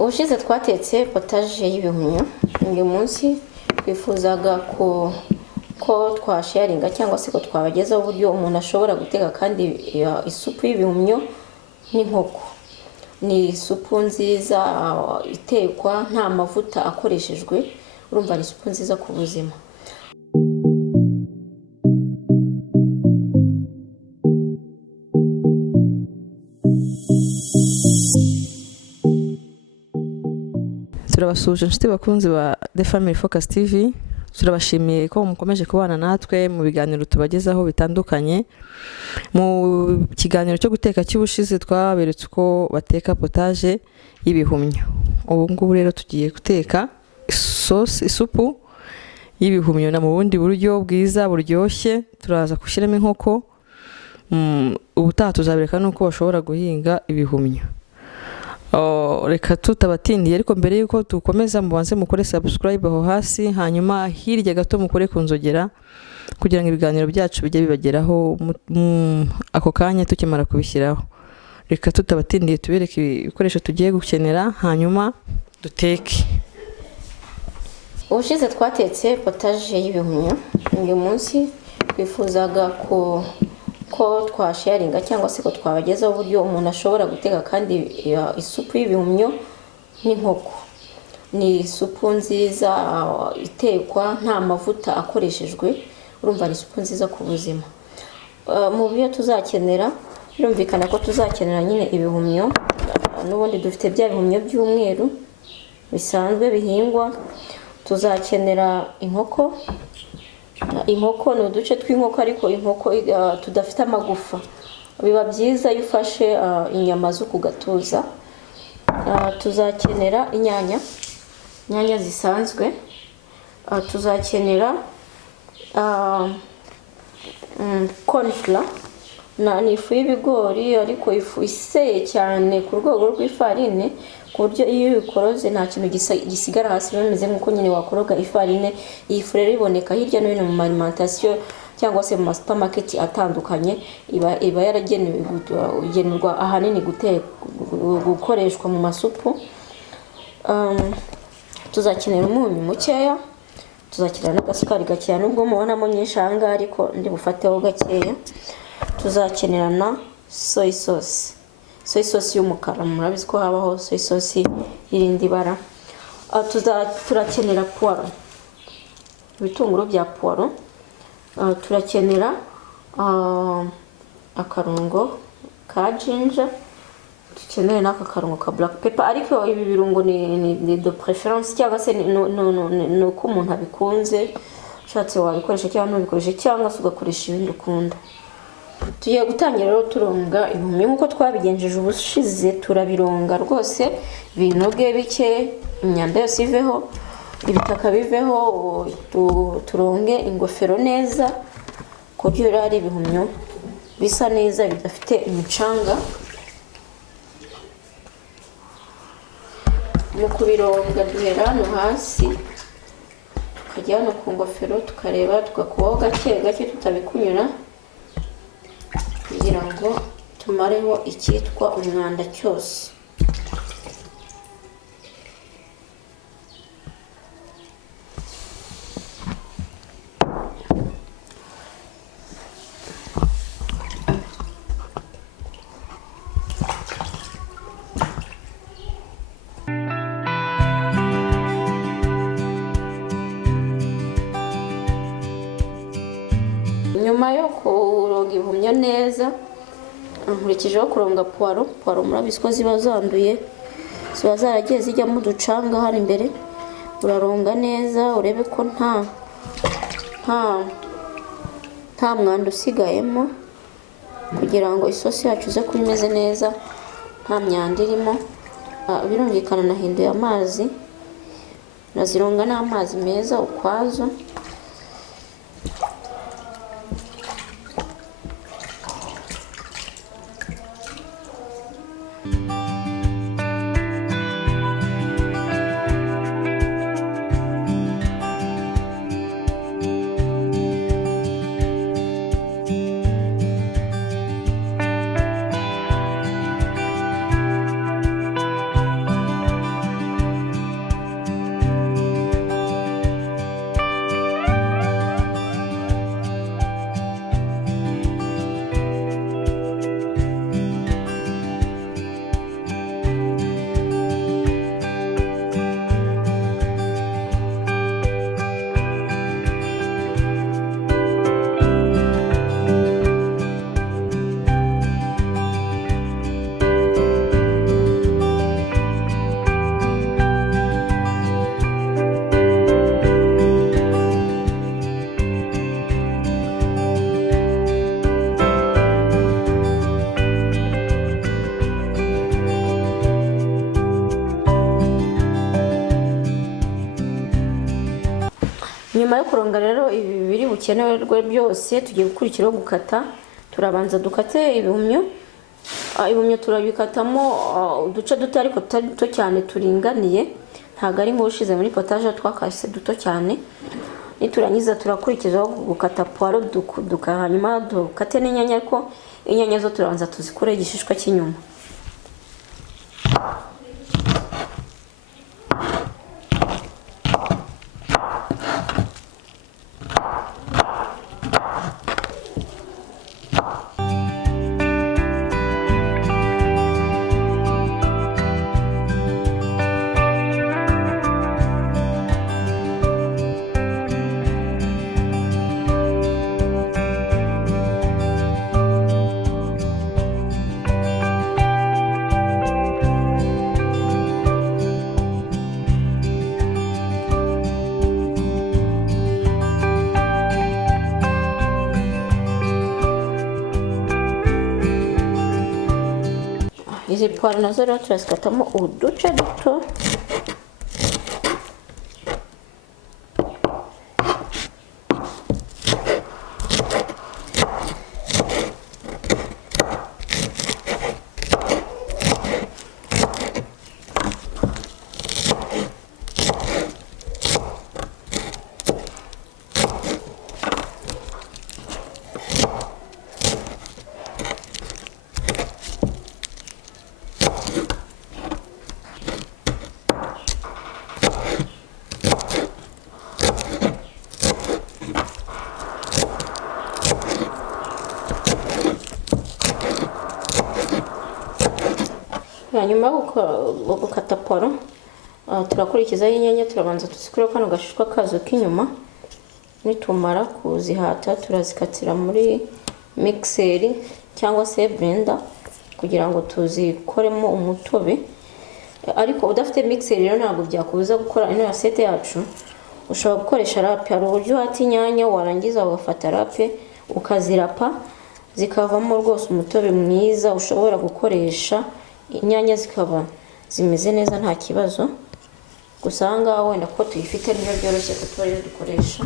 Ubushize twatetse potaje y'ibihumyo. Uyu munsi twifuzaga ko twasharinga cyangwa se ko twabagezaho uburyo umuntu ashobora guteka kandi isupu y'ibihumyo n'inkoko. Ni isupu nziza itekwa nta mavuta akoreshejwe, urumva ni isupu nziza ku buzima. Turabasuje inshuti bakunzi ba The Family Focus TV. Turabashimiye ko mukomeje kubana natwe mu biganiro tubagezaho bitandukanye. Mu kiganiro cyo guteka cy'ubushize twaberetse uko bateka potaje y'ibihumyo. Ubu ngubu rero tugiye guteka isupu y'ibihumyo na mu bundi buryo bwiza buryoshye. Turaza gushyiramo inkoko. Ubutaha tuzabereka nuko bashobora guhinga ibihumyo. Reka tutabatindiye, ariko mbere yuko dukomeza mubanze mukore subscribe aho hasi, hanyuma hirya gato mukore kunzogera kugira ngo ibiganiro byacu bijye bibageraho ako kanya tukimara kubishyiraho. Reka tutabatindiye tubereke ibikoresho tugiye gukenera hanyuma duteke. Ubushize twatetse potaje y'ibihumyo. Uyu munsi twifuzaga ko twasharinga cyangwa se ko twabagezaho uburyo umuntu ashobora guteka kandi isupu y'ibihumyo n'inkoko. Ni isupu nziza itekwa nta mavuta akoreshejwe, urumva ni isupu nziza ku buzima. Mu byo tuzakenera, birumvikana ko tuzakenera nyine ibihumyo. N'ubundi dufite bya bihumyo by'umweru bisanzwe bihingwa. Tuzakenera inkoko. Inkoko ni uduce tw'inkoko, ariko inkoko tudafite amagufa. Biba byiza iyo ufashe inyama zo ku gatuza. Tuzakenera inyanya zisanzwe. Tuzakenera corn flour, ni ifu y'ibigori ariko ifu iseye cyane ku rwego rw'ifarine, ku buryo iyo ubikoroze nta kintu gisigara hasi, bimeze nk'uko nyine wakoroga ifarine. Iyi fu rero iboneka hirya no hino mu alimentation cyangwa se mu supermarket atandukanye. Iba yaragenerwa ahanini gukoreshwa mu masupu. Tuzakenera umunyu mukeya, tuzakenera n'agasukari gakeya, nubwo mubonamo nyinshi aha ngaha ariko ndi bufateho gakeya. Tuzakenera na soy sauce y'umukara. Murabizi ko habaho soy sauce y'irindi bara. Turakenera poiro, ibitunguru bya poiro. Turakenera akarungo ka ginger. Dukeneye n'aka karungo ka black pepper, ariko ibi birungo ni de preference cyangwa se ni uko umuntu abikunze. Ushatse wabikoresha cyangwa ntubikoreshe, cyangwa se ugakoresha ibindi ukunda. Tugiye gutangira rero turonga ibihumyo nk'uko twabigenjeje ubushize. Turabironga rwose binoge bike, imyanda yose iveho, ibitaka biveho. Turonge ingofero neza ku buryo rero ari ibihumyo bisa neza bidafite imicanga. Mu kubironga duhera hano hasi tukajya hano ku ngofero, tukareba tugakubaho gake gake tutabikunyura, kugira ngo tumareho icyitwa umwanda cyose. Nyuma yo kuronga ibihumyo neza, nkurikijeho kuronga poiro. Murabizi ko ziba zanduye, ziba zaragiye zijyamo uducanga hano imbere. Uraronga neza urebe ko nta mwanda usigayemo, kugira ngo isosi yacu ize kuba imeze neza nta myanda irimo. Birumvikana nahinduye amazi, nazironga n'amazi meza ukwazo. nyuma yo kuronga rero ibi biri bukenerwe byose, tugiye gukurikiraho gukata. Turabanza dukate ibihumyo. Ibihumyo turabikatamo uduce duto ariko tutari duto cyane, turinganiye, ntabwo ari nk'ushize muri potaje twakase duto cyane. Niturangiza turakurikizaho gukata puwaro, hanyuma dukate n'inyanya, ariko inyanya zo turabanza tuzikure igishishwa cy'inyuma. Izi puwaro nazo rero turazikatamo uduce duto. Nyuma yo gukata puwaro, turakurikizaho inyanya. Turabanza tuzikureho kano gashishwa kazo k'inyuma. Nitumara kuzihata turazikatira muri mixeri cyangwa se blender kugira ngo tuzikoremo umutobe. Ariko udafite mixeri rero ntabwo byakubuza gukora ino sete yacu. Ushobora gukoresha rape. Hari uburyo uhata inyanya warangiza ugafata rape ukazirapa, zikavamo rwose umutobe mwiza ushobora gukoresha. Inyanya zikaba zimeze neza nta kibazo. Gusa aha ngaha wenda ko tuyifite niyo byoroshye ko tuba rero dukoresha.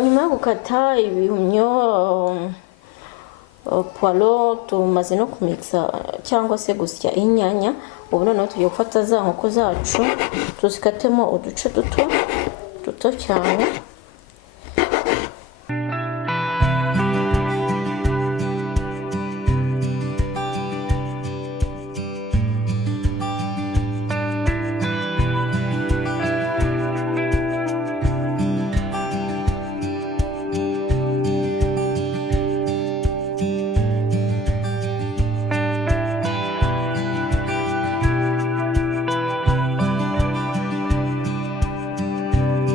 Nyuma yo gukata ibihumyo, puwaro tumaze no kumixa cyangwa se gusya inyanya, ubu noneho tugiye gufata za nkoko zacu tuzikatemo uduce duto duto cyane.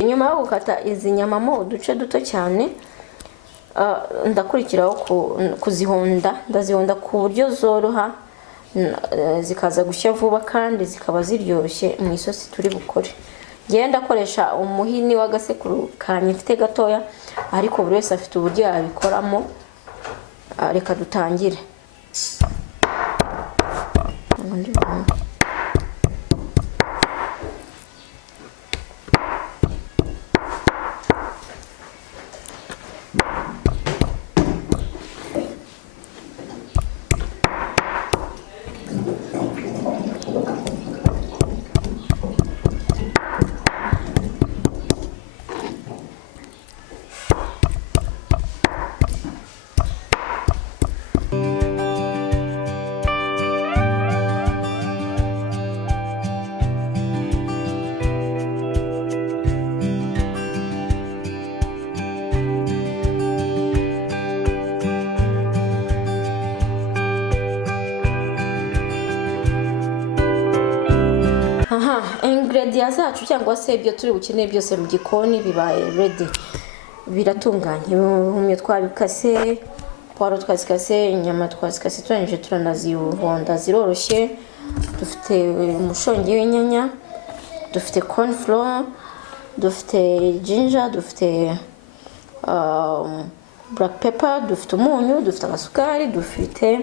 Nyuma yo gukata izi nyama mo uduce duto cyane, ndakurikiraho kuzihonda. Ndazihonda ku buryo zoroha, zikaza gushya vuba kandi zikaba ziryoshye mu isosi turi bukore. Ngiye ndakoresha umuhini w'agasekuru kanye mfite gatoya, ariko buri wese afite uburyo yabikoramo. Reka dutangire. ingredients zacu cyangwa se ibyo turi bukeneye byose mu gikoni bibaye ready, biratunganye. Ibihumyo twabikase, puwaro twazikase, inyama twazikase, turangije turanazihonda, ziroroshye. Dufite umushongi w'inyanya, dufite corn flour, dufite ginger, dufite black pepper, dufite umunyu, dufite agasukari, dufite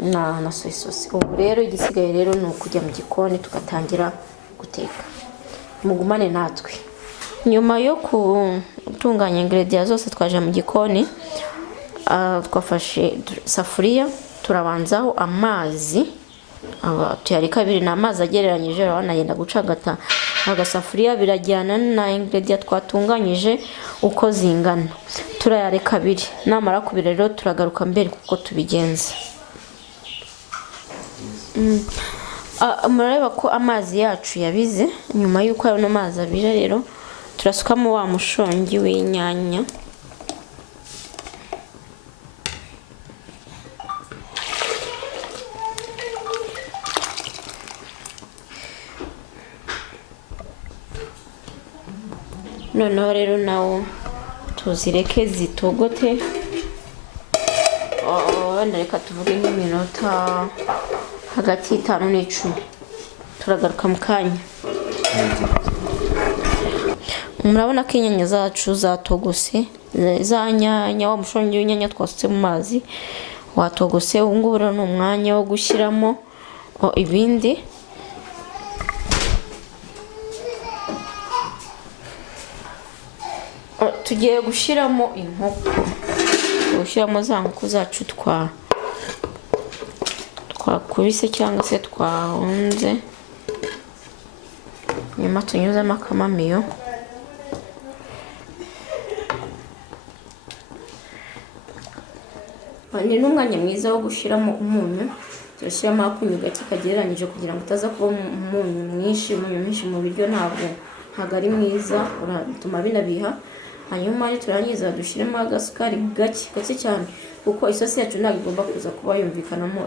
na soy sauce. Ubu rero igisigaye rero ni ukujya mu gikoni tugatangira guteka. Mugumane natwe. Nyuma yo gutunganya ingredients zose twaje mu gikoni, twafashe safuriya turabanzaho amazi, tuyareka biri na amazi agereranyije, urabona yenda gucagata. Agasafuriya birajyana na ingredients twatunganyije uko zingana, turayareka biri. Namara kubira rero turagaruka mbere kuko tubigenza. Murareba ko amazi yacu yabize. Nyuma y'uko ayo mazi abira rero turasukamo wa mushongi w'inyanya. Noneho rero nawo tuzireke zitogote. Reka tuvuge nk'iminota hagati y'5 n'10. Turagaruka mu kanya. Murabona ko inyanya zacu zatogose, za nyanya wa mushongi w'inyanya twasutse mu mazi watogose. Ubu ngubu rero ni umwanya wo gushyiramo ibindi. Tugiye gushyiramo inkoko, gushyiramo za nkoko zacu twakubise cyangwa se twahunze, nyuma tunyuzemo akamamiyo. Ni n'umwanya mwiza wo gushyiramo umunyu. Turashyiramo akunyu gake kagereranyije kugira ngo utaza kuba umunyu mwinshi mu biryo, ntabwo ari mwiza, uratuma binabiha. Hanyuma turangiza dushyiremo agasukari gake cyane, kuko isosi yacu ntabwo igomba kuza kuba yumvikanamo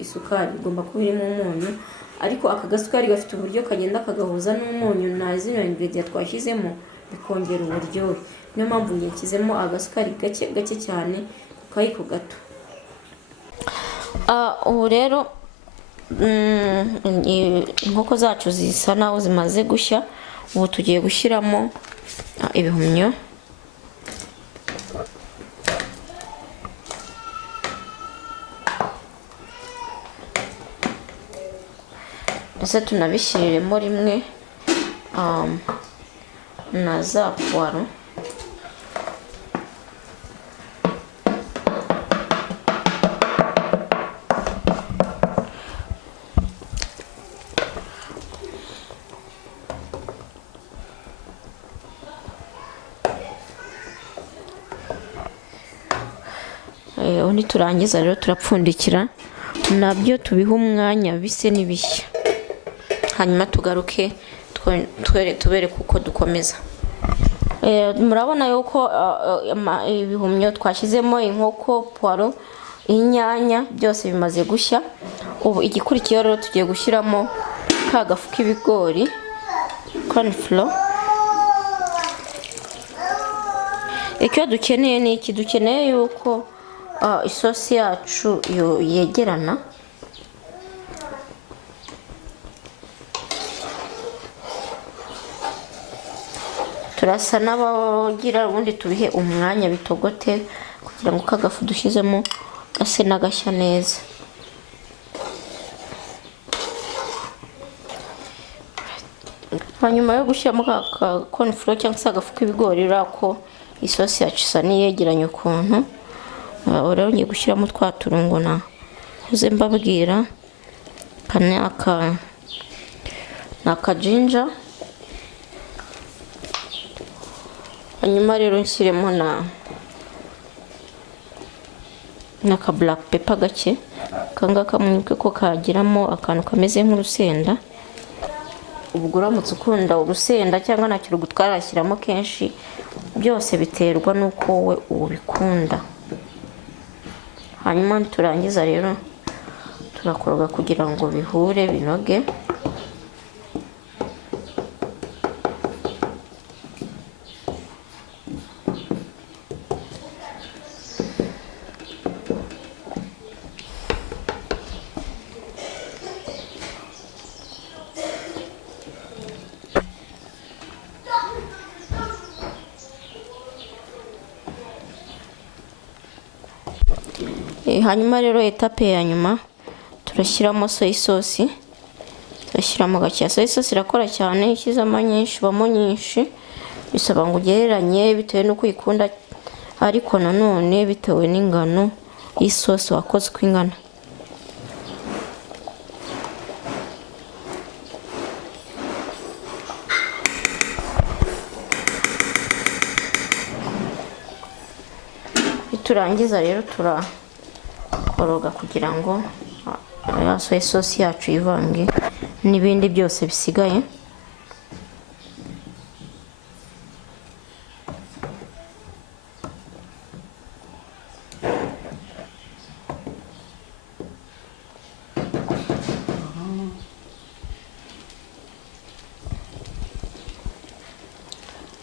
isukari, igomba kuba irimo umunyu. Ariko aka gasukari gafite uburyo kagenda kagahuza n'umunyu na zino ingredients twashyizemo, bikongera uburyohe. Niyo mpamvu ngishyizemo agasukari gake cyane ku kayiko gato. Ubu rero inkoko zacu zisa naho zimaze gushya. Ubu tugiye gushyiramo ibihumyo. Ese tunabishyiriremo rimwe na za puwaro. Niturangiza rero turapfundikira nabyo tubiha umwanya bise n'ibishya. Hanyuma tugaruke tubereke uko dukomeza. Murabona yuko ibihumyo twashyizemo, inkoko, puwaro, inyanya byose bimaze gushya. Ubu igikurikiyeho rero tugiye gushyiramo ka gafu k'ibigori, corn flour. Icyo dukeneye ni iki? Dukeneye yuko isosi yacu yegerana. Turasa n'abagira ubundi tubihe umwanya bitogote kugira ngo kagafu dushyizemo gase n'agashya neza. Hanyuma yo gushyiramo ka corn flour cyangwa se agafu k'ibigori, rako isosi yacu isa niyegeranye ukuntu. Rero ngiye gushyiramo twa turungo nahoze mbabwira, aka ginger. Hanyuma rero nshyiremo n'aka black pepper gake. Kangaka mwibuke ko kagiramo akantu kameze nk'urusenda. Ubwo uramutse ukunda urusenda cyangwa ntacyo rugutwara ashyiramo kenshi, byose biterwa n'uko wowe ubikunda. Hanyuma turangiza rero turakoroga kugira ngo bihure binoge. hanyuma rero etape ya nyuma turashyiramo soy sauce. Turashyiramo gake. Soy sauce irakora cyane, ishyizemo nyinshi bamo nyinshi, bisaba ngo ugereranye bitewe n'uko uyikunda, ariko nanone bitewe n'ingano y'isosi wakoze uko ingana. Turangiza rero turakoroga kugira ngo ya soy sauce yacu ivange n'ibindi byose bisigaye.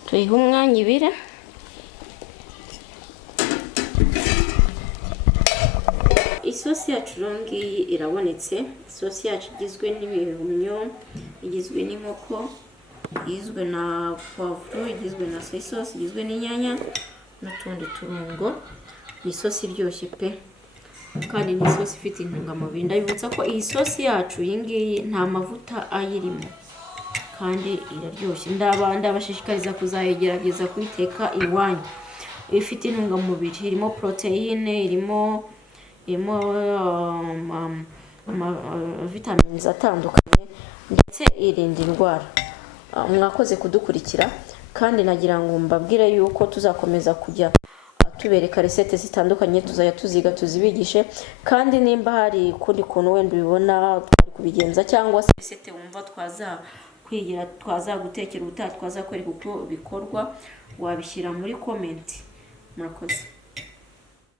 Tuyiha umwanya ibire. Isosi yacu ngiyi irabonetse. Isosi yacu igizwe n'ibihumyo, igizwe n'inkoko, igizwe na poivre, igizwe na soy sauce, igizwe n'inyanya n'utundi turungo. Ni isosi iryoshye pe, kandi ni isosi ifite intungamubiri. Ndabibutsa ko iyi sosi yacu iyi ngiyi nta mavuta ayirimo kandi iraryoshye. Ndabashishikariza kuzayigerageza kuyiteka iwanyu. Ifite intungamubiri, irimo proteine, irimo vitamins atandukanye, ndetse irinda indwara. Mwakoze kudukurikira, kandi nagira ngo mbabwire yuko tuzakomeza kujya tubereka resete zitandukanye, tuzajya tuziga tuzibigishe, kandi nimba hari kundi kuntu wenda ubibona twari kubigenza, cyangwa se resete wumva kwigira twazagutekera ubutaha twazakwereka uko bikorwa, wabishyira muri comment. Murakoze.